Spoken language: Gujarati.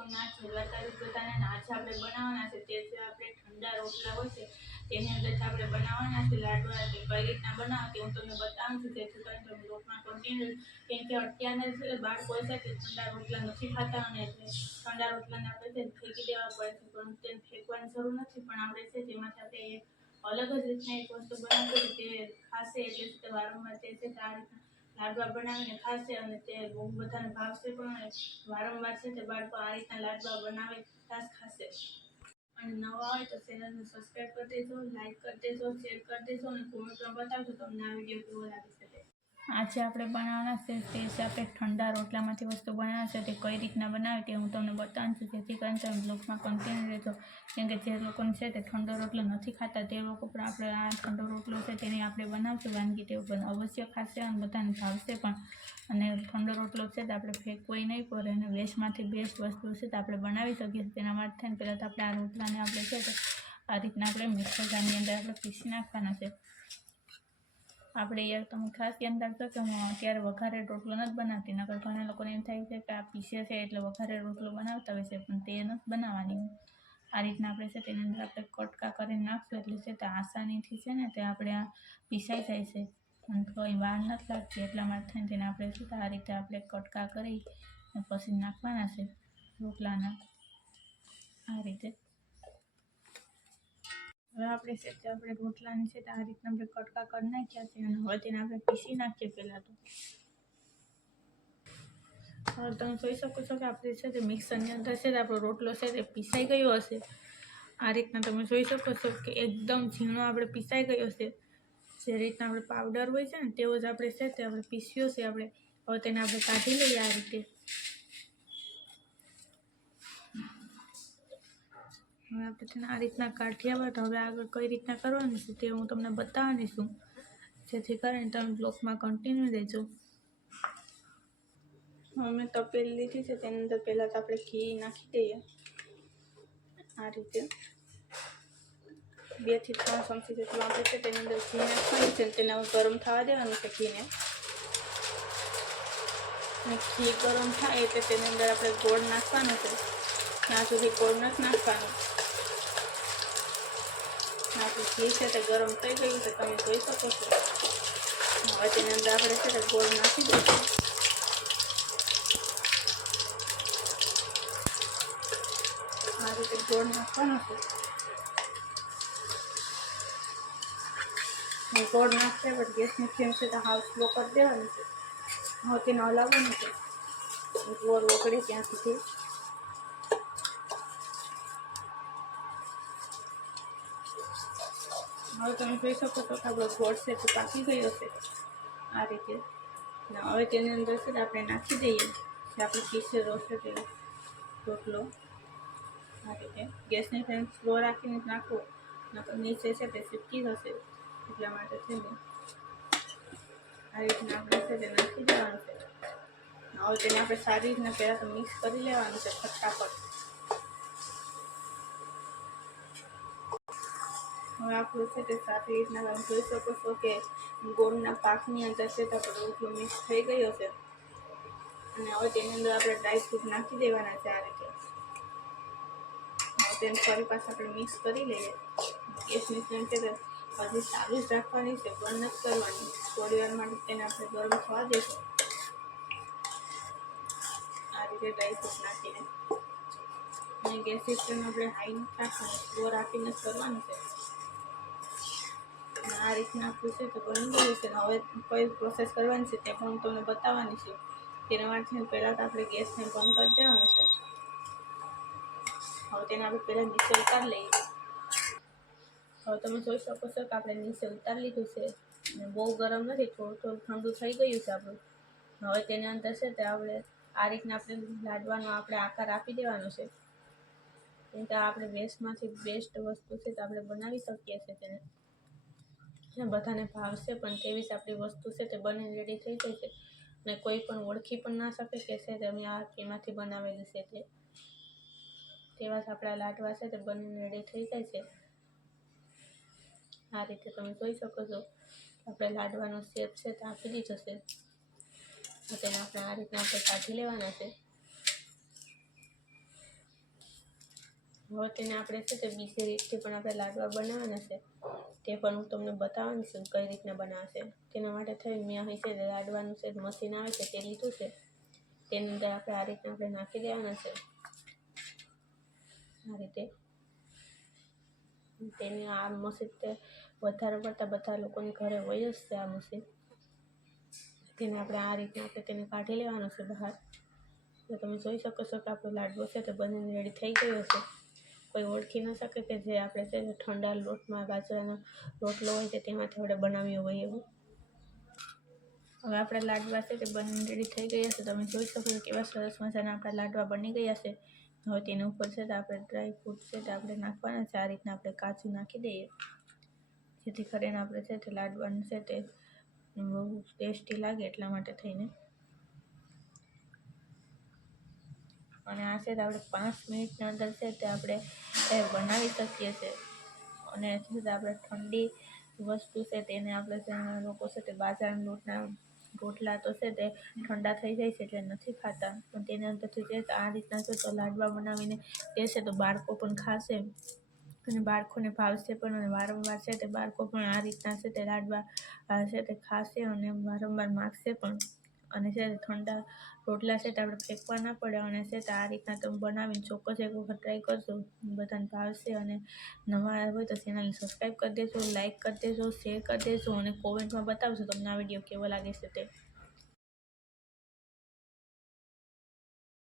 સોમનાથ દ્વારકાધીશ બધાને. આજે આપણે બનાવવાના છે તે છે આપણે ઠંડા રોટલા હોય છે તેની અંદર આપણે બનાવવાના છે લાડવા. તે કઈ રીતના બનાવે તે હું તમને બતાવું છું, જેથી કરીને તમે લોટમાં કન્ટિન્યુ. કેમ કે અત્યારના છે બાળકો છે તે ઠંડા રોટલા નથી ખાતા, અને ઠંડા રોટલાને આપણે ફેંકી દેવા પડે છે, પણ તેને ફેંકવાની જરૂર નથી. પણ આપણે છે તેમાંથી આપણે અલગ જ રીતના એક વસ્તુ બનાવશું તે ખાશે, એટલે વારંવાર તે છે આ રીતના લાડવા બનાવીને ખાશે, અને તે બહુ બધાને ભાવશે પણ. વારંવાર છે તે બાળકો આ રીતના લાડવા બનાવે ખાશે. અને નવા હોય તો ચેનલને સબસ્ક્રાઈબ કરી દેજો, લાઈક કરી દેજો, શેર કરી દેજો, અને કોમેન્ટમાં બતાવજો તમને આ વિડીયો કેવો લાગી શકે. આજે આપણે બનાવવાના છે તે છે આપણે ઠંડા રોટલામાંથી વસ્તુ બનાવવા છે તે કઈ રીતના બનાવે તે હું તમને બતાવું છું, જેથી કરીને તમે બ્લોગમાં કન્ટિન્યુ રહેજો. કેમ કે જે લોકોને છે તે ઠંડો રોટલો નથી ખાતા તે લોકો પણ આપણે આ ઠંડો રોટલો છે તેની આપણે બનાવશું વાનગી, તે અવશ્ય ખાશે અને બધાને ભાવશે પણ. અને ઠંડો રોટલો છે તો આપણે ફેંકવો નહીં પડે, અને વેસ્ટમાંથી બેસ્ટ વસ્તુ છે તો આપણે બનાવી શકીએ. તેના માટે થઈને પહેલાં તો આપણે આ રોટલાને આપણે છે તો આ રીતના આપણે મિક્સર જારની અંદર આપણે પીસી નાખવાના છે. આપણે યાર તમે ખાસ ધ્યાન રાખજો કે હું અત્યારે વઘારે રોટલો નથી બનાવતી, નકર ઘણા લોકોને એમ થાય છે કે આ પીસે છે એટલે વઘારે રોટલો બનાવતા હોય છે, પણ તે નથી બનાવવાની. આ રીતના આપણે છે તેની અંદર આપણે કટકા કરીને નાખશું એટલે છે તે આસાનીથી છે ને તે આપણે આ પીસાઈ જાય છે, અને કોઈ વાર નથી લાગતી. એટલા માટે થઈને તેને આપણે શું આ રીતે આપણે કટકા કરી અને પછી નાખવાના છે રોટલાના આ રીતે. હવે આપણે છે તે આપણે રોટલાની છે આ રીતના આપણે કટકા કરી નાખ્યા છે, અને હવે તેને આપણે પીસી નાખીએ પહેલાં તો. હવે તમે જોઈ શકો છો કે આપણે છે તે મિક્સરની અંદર છે તે આપણો રોટલો છે તે પીસાઈ ગયો હશે. આ રીતના તમે જોઈ શકો છો કે એકદમ ઝીણો આપણે પીસાઈ ગયો છે. જે રીતના આપણે પાવડર હોય છે ને તેવો જ આપણે છે તે આપણે પીસ્યો છે આપણે. હવે તેને આપણે કાઢી લઈએ આ રીતે. હવે આપણે તેને આ રીતના કાઢ્યા બાદ હવે આગળ કઈ રીતના કરવાનું છે તે હું તમને બતાવવાની છું, જેથી કરીને તમે બ્લોગમાં કન્ટિન્યુ રહેજો. હવે મેં તપેલી લીધી છે તેની અંદર પહેલાં તો આપણે ઘી નાખી દઈએ આ રીતે. 2 થી 3 ચમચી જેટલું આપણે છે તેની અંદર ઘી નાખવાનું છે, તેને ગરમ થવા દેવાનું છે ઘીને. ઘી ગરમ થાય એટલે તેની અંદર આપણે ગોળ નાખવાનો છે. ત્યાં સુધી ગોળ નથી નાખવાનો. આપણું ઘી છે તે ગરમ થઈ ગયું છે, તમે જોઈ શકો છો. હવે તેની અંદર આપણે છે તે ગોળ નાખી દઈશું. આ રીતે ગોળ નાખવાનો છે. ગોળ નાખ્યા પછી ગેસની ફ્લેમ છે તો હાવ સ્લો કરી દેવાનું છે. હવે તેને હલાવવાનું છે ગોળ ઓગળે ત્યાં સુધી. હવે તમે જોઈ શકો છો કે આપણો ગોળ છે તે પાકી ગયો છે આ રીતે. હવે તેની અંદર છે આપણે નાખી દઈએ જે આપણે પીસેલો છે તે રોટલો આ રીતે. ગેસની ફ્લેમ સ્લો રાખીને નાખવો, નકર નીચે છે તે ચીપકી જશે. એટલા માટે છે ને આ રીતના આપણે છે તે નાખી દેવાનું છે. હવે તેને આપણે સારી રીતના પહેલાં તો મિક્સ કરી લેવાનું છે ફટાફટ. હવે આપણું છે તે સારી રીતના તમે જોઈ શકો છો કે ગોળના પાકની અંદર છે તો આપણો રોટલો મિક્સ થઈ ગયો છે. અને હવે તેની અંદર આપણે ડ્રાયફ્રૂટ નાખી દેવાના છે આ રીતે. હવે તેને ફરી પાછું આપણે મિક્સ કરી લઈએ. ગેસની ફ્લેમ છે તે હજી ચાલુ જ રાખવાની છે, બંધ નથી કરવાની. થોડી વાર માટે તેને આપણે ગરમ થવા દઈશું આ રીતે ડ્રાયફ્રૂટ નાખીને. અને ગેસની ફ્લેમ આપણે હાઈ નથી રાખવાની, સ્લો રાખીને કરવાનું છે. આ રીતના આપણું છે તો બની ગયું છે. હવે કઈ પ્રોસેસ કરવાની છે તે પણ હું તમને બતાવવાની છું. તેના માટે પહેલાં તો આપણે ગેસને બંધ કરી દેવાનું છે. હવે તેને આપણે પહેલાં નીચે ઉતારી લઈએ. હવે તમે જોઈ શકો છો કે આપણે નીચે ઉતારી લીધું છે, અને બહુ ગરમ નથી, થોડું ઠંડુ થઈ ગયું છે આપણું. હવે તેની અંદર છે તે આપણે આ રીતના આપણે લાડવાનો આપણે આકાર આપી દેવાનો છે. કેમ કે આપણે વેસ્ટમાંથી બેસ્ટ વસ્તુ છે તો આપણે બનાવી શકીએ છીએ તેને. બધાને ભાવશે પણ તેવી જ આપણી વસ્તુ છે તે બની રેડી થઈ જાય છે, અને કોઈ પણ ઓળખી પણ ના શકે કે છે તે અમે આ કેમાંથી બનાવેલું છે તે. તેવા જ આપણા લાડવા છે તે બનીને રેડી થઈ જાય છે. આ રીતે તમે જોઈ શકો છો આપણે લાડવાનો શેપ છે તે આપી દીધો છે. તેને આપણે આ રીતના આપણે કાઢી લેવાના છે. હવે તેને આપણે છે તે બીજી રીતથી પણ આપણે લાડવા બનાવવાના છે, તે પણ હું તમને બતાવવાની છું કઈ રીતના બનાવશે. તેના માટે થઈ મેં અહીં છે લાડવાનું છે મશીન આવે છે તે લીધું છે. તેની અંદર આપણે આ રીતના આપણે નાખી દેવાના છે, આ રીતે. તેની આ મશીન તે વધારે પડતા બધા લોકોની ઘરે હોય જ છે આ મશીન. તેને આપણે આ રીતના આપણે તેને કાઢી લેવાનું છે બહાર. તો તમે જોઈ શકો છો કે આપણો લાડવો છે તે બનીને રેડી થઈ ગયો છે. કોઈ ઓળખી ન શકે કે જે આપણે છે ઠંડા લોટમાં બાજરાનો રોટલો હોય છે તેમાંથી આપણે બનાવ્યો હોય એવું. હવે આપણા લાડવા છે તે બનીને રેડી થઈ ગયા છે. તમે જોઈ શકો છો કેવા સરસ મજાના આપણા લાડવા બની ગયા છે. હવે તેની ઉપર છે તો આપણે ડ્રાય ફ્રૂટ છે તે આપણે નાખવાના છે. આ રીતના આપણે કાજુ નાખી દઈએ, જેથી કરીને આપણે છે તે લાડવાનું છે તે બહુ ટેસ્ટી લાગે એટલા માટે થઈને. અને આ છે તે આપણે 5 મિનિટની અંદર છે તે આપણે બનાવી શકીએ છીએ. અને છે તે આપણે ઠંડી વસ્તુ છે તેને આપણે છે લોકો છે તે બાજરાના લોટના રોટલા તો છે તે ઠંડા થઈ જાય છે એટલે નથી ખાતા, પણ તેની અંદરથી છે આ રીતના જો તો લાડવા બનાવીને દેશે તો બાળકો પણ ખાશે અને બાળકોને ભાવશે પણ. અને વારંવાર છે તે બાળકો પણ આ રીતના છે તે લાડવા છે તે ખાશે અને વારંવાર માગશે પણ. અને છે ઠંડા રોટલા છે તે આપણે ફેંકવા ના પડે. અને છે તે આ રીતના તમે બનાવીને ચોક્કસ એક વખત ટ્રાય કરજો, બધાને ભાવશે. અને નવા હોય તો ચેનલને સબસ્ક્રાઈબ કરી દેજો, લાઇક કરી દેજો, શેર કરી દેજો અને કોમેન્ટમાં બતાવજો તમને આ વિડીયો કેવો લાગે છે તે.